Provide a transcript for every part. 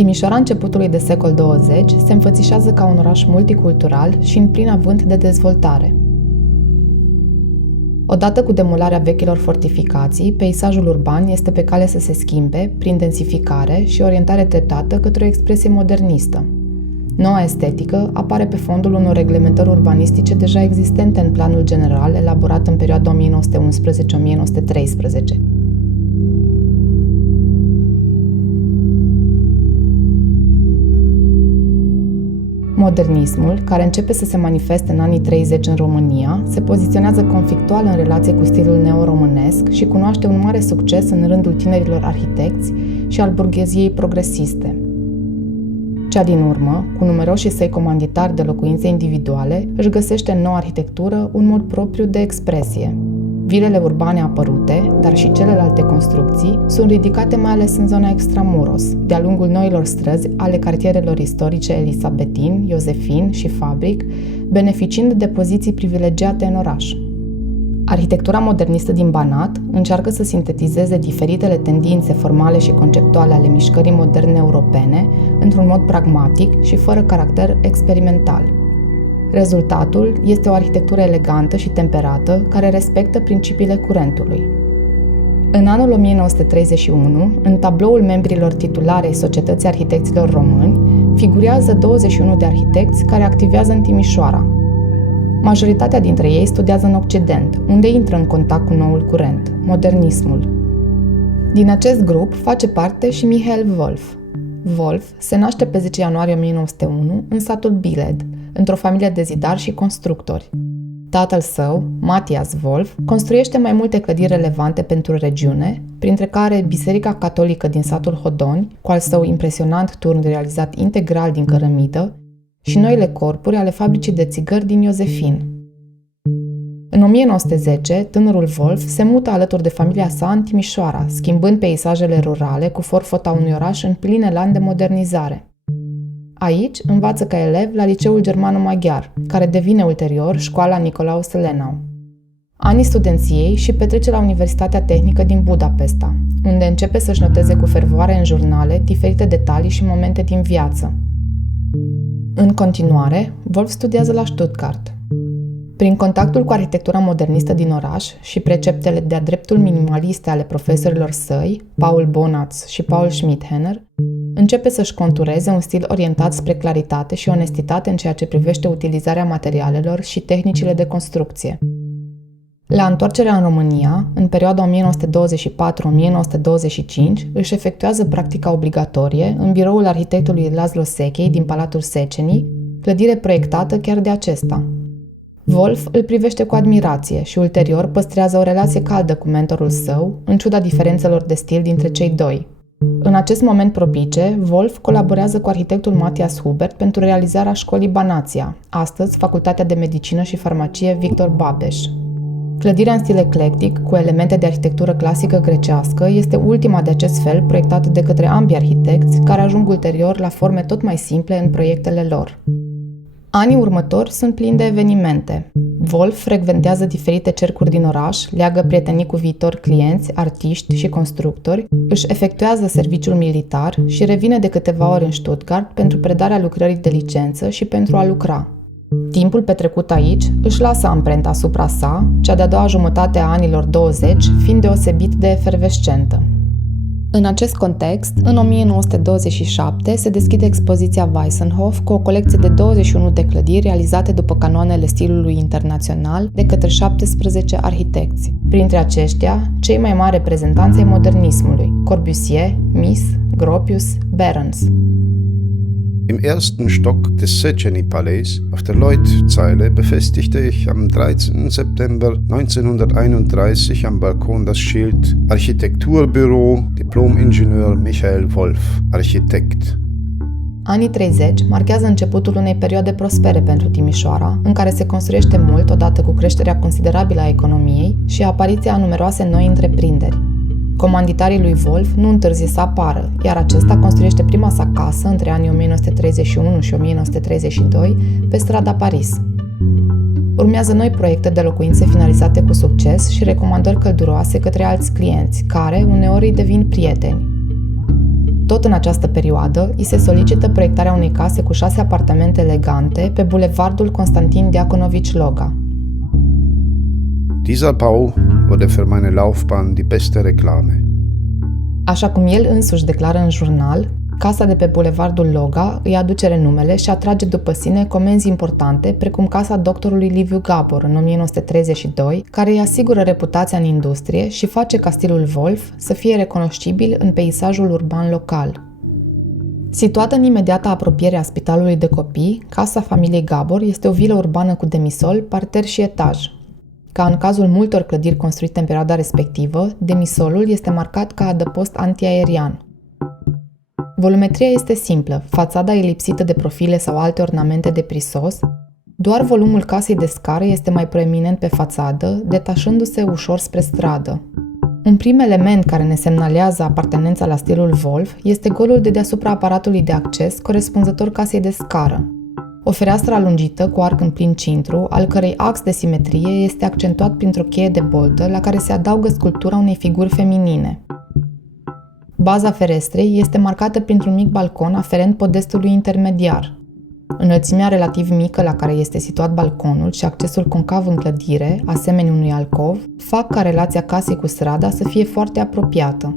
Timișoara începutului de secol 20 se înfățișează ca un oraș multicultural și în plin avânt de dezvoltare. Odată cu demolarea vechilor fortificații, peisajul urban este pe cale să se schimbe prin densificare și orientare treptată către o expresie modernistă. Noua estetică apare pe fondul unor reglementări urbanistice deja existente în planul general elaborat în perioada 1911-1913. Modernismul, care începe să se manifeste în anii 30 în România, se poziționează conflictual în relație cu stilul neoromânesc și cunoaște un mare succes în rândul tinerilor arhitecți și al burgheziei progresiste. Cea din urmă, cu numeroșii săi comanditari de locuințe individuale, își găsește în noua arhitectură un mod propriu de expresie. Vilele urbane apărute, dar și celelalte construcții, sunt ridicate mai ales în zona extramuros, de-a lungul noilor străzi ale cartierelor istorice Elisabetin, Iosefin și Fabric, beneficiind de poziții privilegiate în oraș. Arhitectura modernistă din Banat încearcă să sintetizeze diferitele tendințe formale și conceptuale ale mișcării moderne europene într-un mod pragmatic și fără caracter experimental. Rezultatul este o arhitectură elegantă și temperată care respectă principiile curentului. În anul 1931, în tabloul membrilor titulari ai Societății Arhitecților Români, figurează 21 de arhitecți care activează în Timișoara. Majoritatea dintre ei studiază în Occident, unde intră în contact cu noul curent, modernismul. Din acest grup face parte și Michael Wolf. Wolf se naște pe 10 ianuarie 1901 în satul Bieled, într-o familie de zidari și constructori. Tatăl său, Matthias Wolf, construiește mai multe clădiri relevante pentru regiune, printre care Biserica Catolică din satul Hodoni, cu al său impresionant turn realizat integral din cărămidă, și noile corpuri ale fabricii de țigări din Iosefin. În 1910, tânărul Wolf se mută alături de familia sa în Timișoara, schimbând peisajele rurale cu forfota unui oraș în plin elan de modernizare. Aici învață ca elev la Liceul Germano-Maghiar, care devine ulterior Școala Nicolaus Selenau. Anii studenției și petrece la Universitatea Tehnică din Budapesta, unde începe să-și noteze cu fervoare în jurnale diferite detalii și momente din viață. În continuare, Wolf studiază la Stuttgart. Prin contactul cu arhitectura modernistă din oraș și preceptele de-a dreptul minimaliste ale profesorilor săi, Paul Bonatz și Paul Schmidhenner, începe să-și contureze un stil orientat spre claritate și onestitate în ceea ce privește utilizarea materialelor și tehnicile de construcție. La întoarcerea în România, în perioada 1924-1925, își efectuează practica obligatorie în biroul arhitectului Laszlo Székely din Palatul Széchenyi, clădire proiectată chiar de acesta. Wolf îl privește cu admirație și ulterior păstrează o relație caldă cu mentorul său, în ciuda diferențelor de stil dintre cei doi. În acest moment propice, Wolf colaborează cu arhitectul Matthias Hubert pentru realizarea școlii Banația, astăzi Facultatea de Medicină și Farmacie Victor Babeș. Clădirea în stil eclectic, cu elemente de arhitectură clasică grecească, este ultima de acest fel proiectată de către ambii arhitecți, care ajung ulterior la forme tot mai simple în proiectele lor. Anii următori sunt plini de evenimente. Wolf frecventează diferite cercuri din oraș, leagă prietenii cu viitori clienți, artiști și constructori, își efectuează serviciul militar și revine de câteva ori în Stuttgart pentru predarea lucrării de licență și pentru a lucra. Timpul petrecut aici își lasă amprenta asupra sa, cea de-a doua jumătate a anilor 20 fiind deosebit de efervescentă. În acest context, în 1927 se deschide expoziția Weissenhof cu o colecție de 21 de clădiri realizate după canoanele stilului internațional de către 17 arhitecți. Printre aceștia, cei mai mari reprezentanți ai modernismului, Corbusier, Mies, Gropius, Behrens. Im ersten Stock des Széchenyi-Palais auf der Lloyd-Zeile befestigte ich am 13. September 1931 am Balkon das Schild Architekturbüro, Diplom-Ingenieur Michael Wolf, Architekt. Anii 30 marchează începutul unei perioade prospere pentru Timișoara, în care se construiește mult odată cu creșterea considerabilă a economiei și apariția a numeroase noi întreprinderi. Comanditarii lui Wolf nu întârzie să apară, iar acesta construiește prima sa casă între anii 1931 și 1932 pe strada Paris. Urmează noi proiecte de locuințe finalizate cu succes și recomandări călduroase către alți clienți, care uneori îi devin prieteni. Tot în această perioadă, îi se solicită proiectarea unei case cu 6 apartamente elegante pe bulevardul Constantin Diaconovici Loga. Dieser Bau wurde für meine Laufbahn die beste Reklame. Așa cum el însuși declară în jurnal, casa de pe bulevardul Loga îi aduce renumele și atrage după sine comenzi importante, precum casa doctorului Liviu Gabor în 1932, care îi asigură reputația în industrie și face ca stilul Wolf să fie recunoscibil în peisajul urban local. Situată în imediată apropiere a Spitalului de Copii, casa familiei Gabor este o vilă urbană cu demisol, parter și etaj. Ca în cazul multor clădiri construite în perioada respectivă, demisolul este marcat ca adăpost antiaerian. Volumetria este simplă, fațada e lipsită de profile sau alte ornamente de prisos, doar volumul casei de scară este mai proeminent pe fațadă, detașându-se ușor spre stradă. Un prim element care ne semnalează apartenența la stilul Wolf este golul de deasupra aparatului de acces corespunzător casei de scară. O fereastră alungită cu arc în plin cintru, al cărei ax de simetrie este accentuat printr-o cheie de boltă la care se adaugă sculptura unei figuri feminine. Baza ferestrei este marcată printr-un mic balcon aferent podestului intermediar. Înălțimea relativ mică la care este situat balconul și accesul concav în clădire, asemenea unui alcov, fac ca relația casei cu strada să fie foarte apropiată.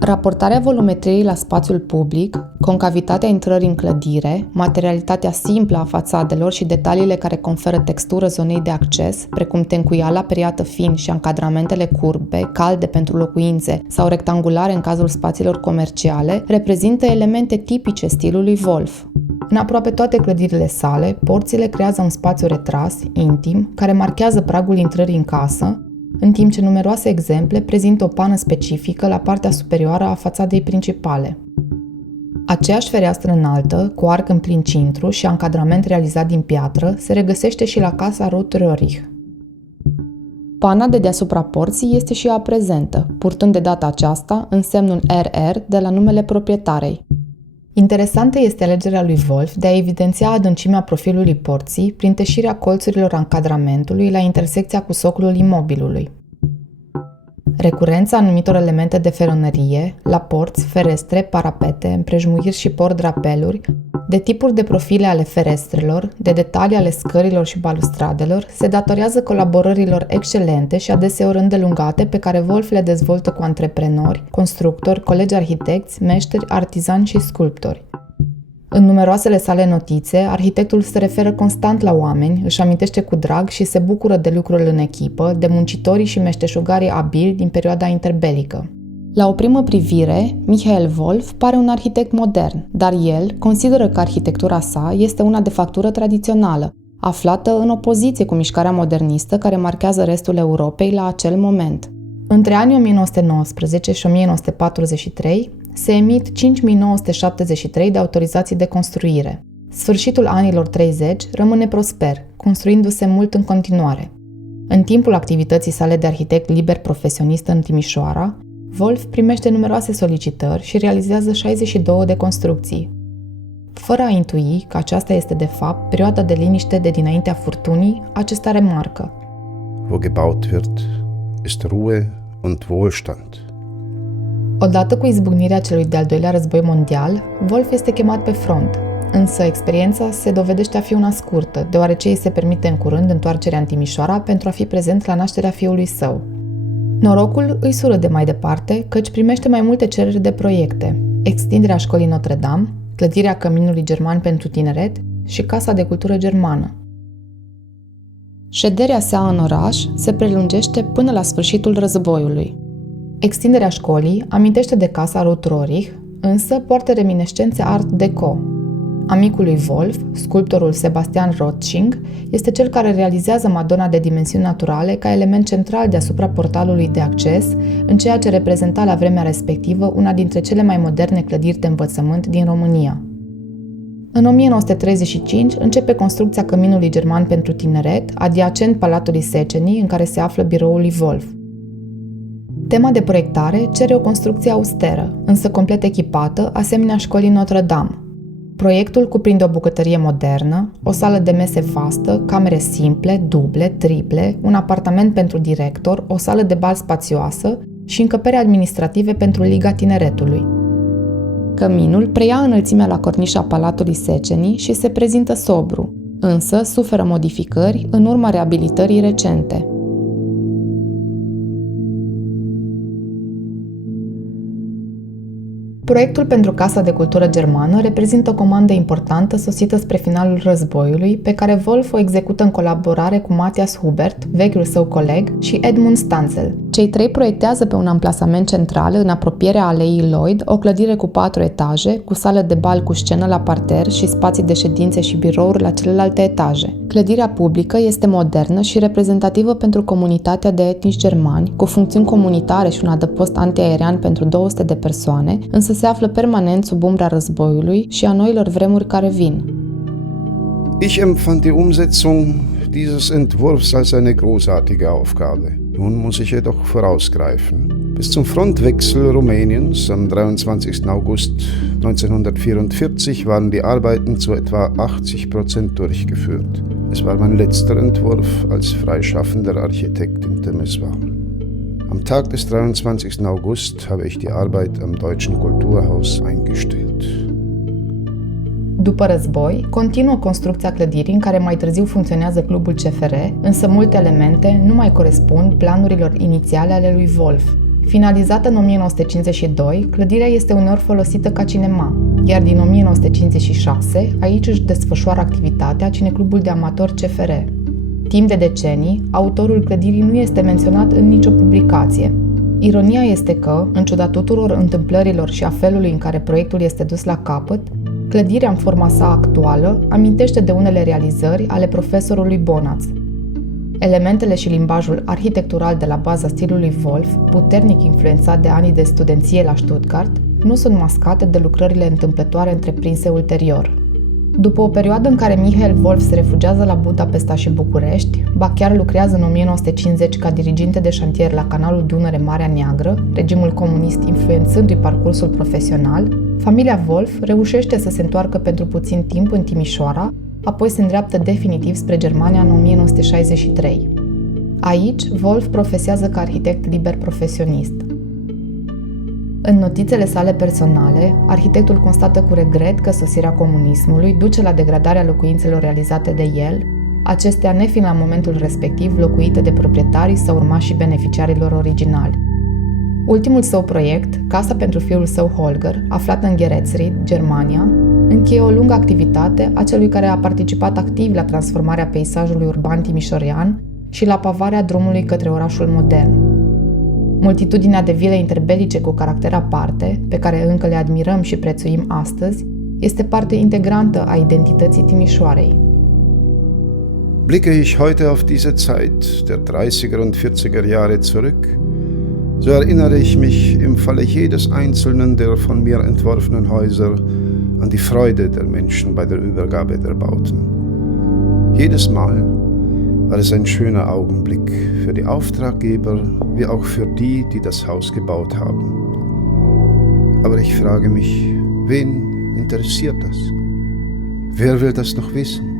Raportarea volumetriei la spațiul public, concavitatea intrării în clădire, materialitatea simplă a fațadelor și detaliile care conferă textură zonei de acces, precum tencuiala periată fin și încadramentele curbe, calde pentru locuințe sau rectangulare în cazul spațiilor comerciale, reprezintă elemente tipice stilului Wolf. În aproape toate clădirile sale, porțile creează un spațiu retras, intim, care marchează pragul intrării în casă, în timp ce numeroase exemple prezintă o pană specifică la partea superioară a fațadei principale. Aceeași fereastră înaltă, cu arc în plin cintru și ancadrament realizat din piatră, se regăsește și la casa Ruth Röhrig. Pana de deasupra porții este și ea prezentă, purtând de data aceasta însemnul RR de la numele proprietarei. Interesantă este alegerea lui Wolf de a evidenția adâncimea profilului porții prin teșirea colțurilor încadramentului la intersecția cu soclul imobilului. Recurența anumitor elemente de feronărie, la porți, ferestre, parapete, împrejmuiri și pordrapeluri, de tipuri de profile ale ferestrelor, de detalii ale scărilor și balustradelor, se datorează colaborărilor excelente și adeseori îndelungate pe care Wolf le dezvoltă cu antreprenori, constructori, colegi arhitecți, meșteri, artizani și sculptori. În numeroasele sale notițe, arhitectul se referă constant la oameni, își amintește cu drag și se bucură de lucrul în echipă, de muncitorii și meșteșugarii abili din perioada interbelică. La o primă privire, Michael Wolf pare un arhitect modern, dar el consideră că arhitectura sa este una de factură tradițională, aflată în opoziție cu mișcarea modernistă care marchează restul Europei la acel moment. Între anii 1919 și 1943 se emit 5973 de autorizații de construire. Sfârșitul anilor 30 rămâne prosper, construindu-se mult în continuare. În timpul activității sale de arhitect liber profesionist în Timișoara, Wolf primește numeroase solicitări și realizează 62 de construcții. Fără a intui că aceasta este de fapt perioada de liniște de dinaintea furtunii, acesta remarcă: Wo gebaut wird, ist Ruhe und Wohlstand. Odată cu izbucnirea celui de-al doilea război mondial, Wolf este chemat pe front, însă experiența se dovedește a fi una scurtă, deoarece îi se permite în curând întoarcerea în Timișoara pentru a fi prezent la nașterea fiului său. Norocul îi sură de mai departe, căci primește mai multe cereri de proiecte: extinderea școlii Notre-Dame, clădirea Căminului German pentru Tineret și Casa de Cultură Germană. Șederea sa în oraș se prelungește până la sfârșitul războiului. Extinderea școlii amintește de casa Ruth Röhrig, însă poartă reminiscențe art deco. Amicul lui Wolf, sculptorul Sebastian Rothschild, este cel care realizează Madonna de dimensiuni naturale ca element central deasupra portalului de acces, în ceea ce reprezenta la vremea respectivă una dintre cele mai moderne clădiri de învățământ din România. În 1935 începe construcția Căminului German pentru Tineret, adiacent Palatului Széchenyi, în care se află biroul lui Wolf. Tema de proiectare cere o construcție austeră, însă complet echipată, asemenea școlii Notre-Dame. Proiectul cuprinde o bucătărie modernă, o sală de mese vastă, camere simple, duble, triple, un apartament pentru director, o sală de bal spațioasă și încăperi administrative pentru Liga Tineretului. Căminul preia înălțimea la cornișa Palatului Széchenyi și se prezintă sobru, însă suferă modificări în urma reabilitării recente. Proiectul pentru Casa de Cultură Germană reprezintă o comandă importantă sosită spre finalul războiului, pe care Wolf o execută în colaborare cu Matthias Hubert, vechiul său coleg, și Edmund Stanzel. Cei trei proiectează pe un amplasament central, în apropierea aleii Lloyd, o clădire cu 4 etaje, cu sală de bal cu scenă la parter și spații de ședințe și birouri la celelalte etaje. Clădirea publică este modernă și reprezentativă pentru comunitatea de etnici germani, cu funcțiuni comunitare și un adăpost antiaerian pentru 200 de persoane, însă se află permanent sub umbra războiului și a noilor vremuri care vin. Ich empfand die Umsetzung dieses Entwurfs als eine großartige Aufgabe. Nun muss ich jedoch vorausgreifen. Bis zum Frontwechsel Rumäniens am 23. August 1944 waren die Arbeiten zu etwa 80% durchgeführt. Es war mein letzter Entwurf als freischaffender Architekt in Temeswar. Am Tag des 23. August habe ich die Arbeit am Deutschen Kulturhaus eingestellt. După război, continuă construcția clădirii în care mai târziu funcționează clubul CFR, însă multe elemente nu mai corespund planurilor inițiale ale lui Wolf. Finalizată în 1952, clădirea este uneori folosită ca cinema, iar din 1956 aici își desfășoară activitatea cineclubul de amatori CFR. Timp de decenii, autorul clădirii nu este menționat în nicio publicație. Ironia este că, în ciuda tuturor întâmplărilor și a felului în care proiectul este dus la capăt, clădirea în forma sa actuală amintește de unele realizări ale profesorului Bonatz. Elementele și limbajul arhitectural de la baza stilului Wolf, puternic influențat de anii de studenție la Stuttgart, nu sunt mascate de lucrările întâmplătoare întreprinse ulterior. După o perioadă în care Michael Wolf se refugiază la Budapesta și București, ba chiar lucrează în 1950 ca diriginte de șantier la canalul Dunăre-Marea Neagră, regimul comunist influențându-i parcursul profesional, familia Wolf reușește să se întoarcă pentru puțin timp în Timișoara, apoi se îndreaptă definitiv spre Germania în 1963. Aici, Wolf profesează ca arhitect liber profesionist. În notițele sale personale, arhitectul constată cu regret că sosirea comunismului duce la degradarea locuințelor realizate de el, acestea nefiind la momentul respectiv locuite de proprietarii sau urmașii beneficiarilor originali. Ultimul său proiect, casa pentru fiul său Holger, aflată în Geretsried, Germania, încheie o lungă activitate a celui care a participat activ la transformarea peisajului urban timișorean și la pavarea drumului către orașul modern. Multitudinea de vile interbelice cu caracter aparte, pe care încă le admirăm și prețuim astăzi, este parte integrantă a identității Timișoarei. Blicke ich heute auf diese Zeit der 30er und 40er Jahre zurück, so erinnere ich mich im Falle jedes einzelnen der von mir entworfenen Häuser an die Freude der Menschen bei der Übergabe der Bauten. Jedes Mal war es ein schöner Augenblick für die Auftraggeber wie auch für die, die das Haus gebaut haben. Aber ich frage mich, wen interessiert das? Wer will das noch wissen?